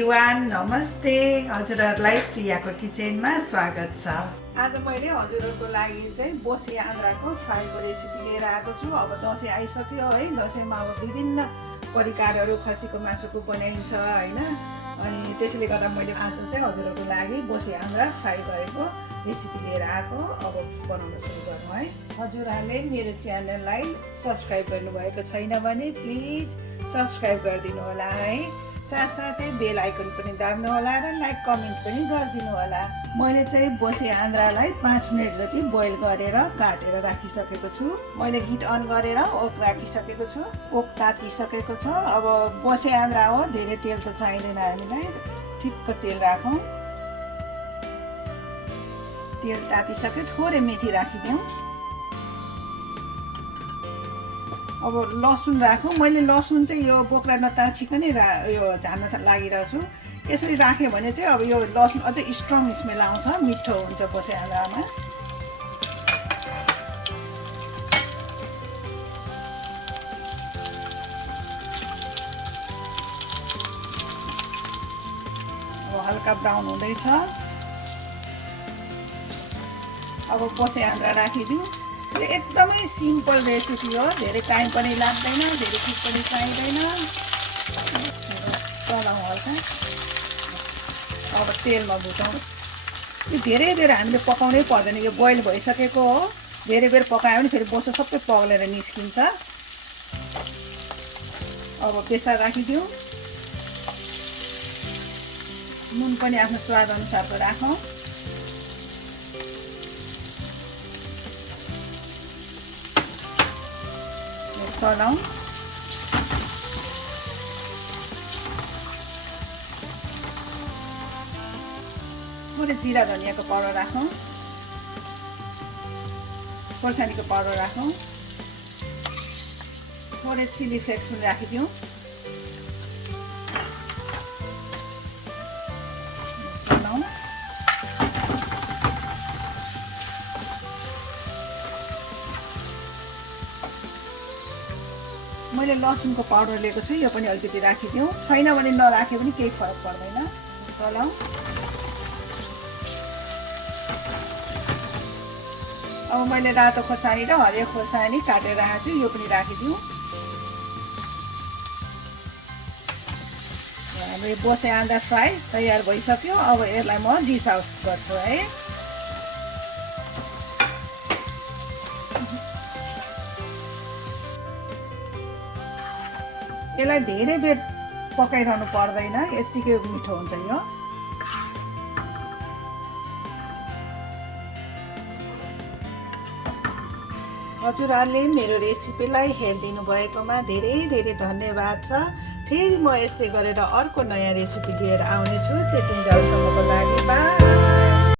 Everyone नमस्ते हजुरहरुलाई प्रियाको किचनमा स्वागत छ। आज मैले हजुरहरुको लागि चाहिँ बोसे आन्द्राको फ्राईको रेसिपी लिएर आएको छु। अब दसैँ आइसक्यो है, दसैँमा अब विभिन्न परिकारहरू खसीको मासुको बनाइन्छ हैन, अनि त्यसैले गर्दा मैले आज चाहिँ हजुरहरुको लागि बोसे आन्द्रा फ्राई गरेको रेसिपी लिएर आएको। अब बनाउन सुरु गरौँ है। हजुरहरुले मेरो च्यानललाई सब्स्क्राइब गर्नुभएको छैन भने प्लिज सब्स्क्राइब गरिदिनु होला है। साथसाथै बेल आइकन पनि दाब्नु होला र लाइक कमेन्ट पनि गरिदिनु होला। मैले चाहिँ बोसे आन्द्रालाई 5 मिनेट जति बोइल गरेर काटेर राखिसकेको छु। मैले हिट अन गरेर ओक राखिसकेको छु। ओक तातिसकेको छ। अब बोसे आन्द्रा हो, धेरै तेल त चाहिँदैन हामीलाई, ठिक्क तेल राखौँ। तेल तातिसक्यो, थोरै मेथी राखिदिउँ। अब लसुन राखौँ। मैले लसुन चाहिँ यो बोक्रा नताछिकन यो झार्न लागिरहेको छु। यसरी राख्यो भने चाहिँ अब यो लसुन अझै स्ट्रङ स्मेल आउँछ, मिठो हुन्छ बोसे आन्द्रामा। अब हल्का ब्राउन हुँदैछ। अब बोसे आन्द्रा राखिदिउँ। यो एकदमै सिम्पल रेसिपी हो, धेरै टाइम पनि लाग्दैन, धेरै चिज पनि चाहिँदैन। चलाउँ हल्का। अब तेलमा भुटौँ। यो धेरै बेर हामीले पकाउनै पर्दैन, यो बोइल भइसकेको हो। धेरै बेर पकायो भने फेरि बोसो सबै पग्लेर निस्किन्छ। अब बेसार राखिदिउँ। नुन पनि आफ्नो स्वाद अनुसारको राखौँ। चलाउँ। थोरै जिरा धनियाँको पाउडर राखौँ। खोर्सानीको पाउडर राखौँ। थोरै चिली फ्लेक्स पनि राखिदिउँ। चलाउँ। मैले लसुनको पाउडर लिएको छु, यो पनि अलिकति राखिदिउँ। छैन भने नराखे पनि केही फरक पर्दैन। चलाउँ। अब मैले रातो खोर्सानी र हरियो खोर्सानी काटेर राखेको छु, यो पनि राखिदिउँ। हाम्रो बोसे आन्द्रा फ्राई तयार भइसक्यो। अब यसलाई म डिस आउट गर्छु है। यसलाई धेरै बेर पकाइरहनु पर्दैन, यतिकै मिठो हुन्छ यो। हजुरहरूले मेरो रेसिपीलाई हेरिदिनु भएकोमा धेरै धेरै धन्यवाद छ। फेरि म यस्तै गरेर अर्को नयाँ रेसिपी लिएर आउनेछु। त्यतिन्जेलसम्मको लागि बाई।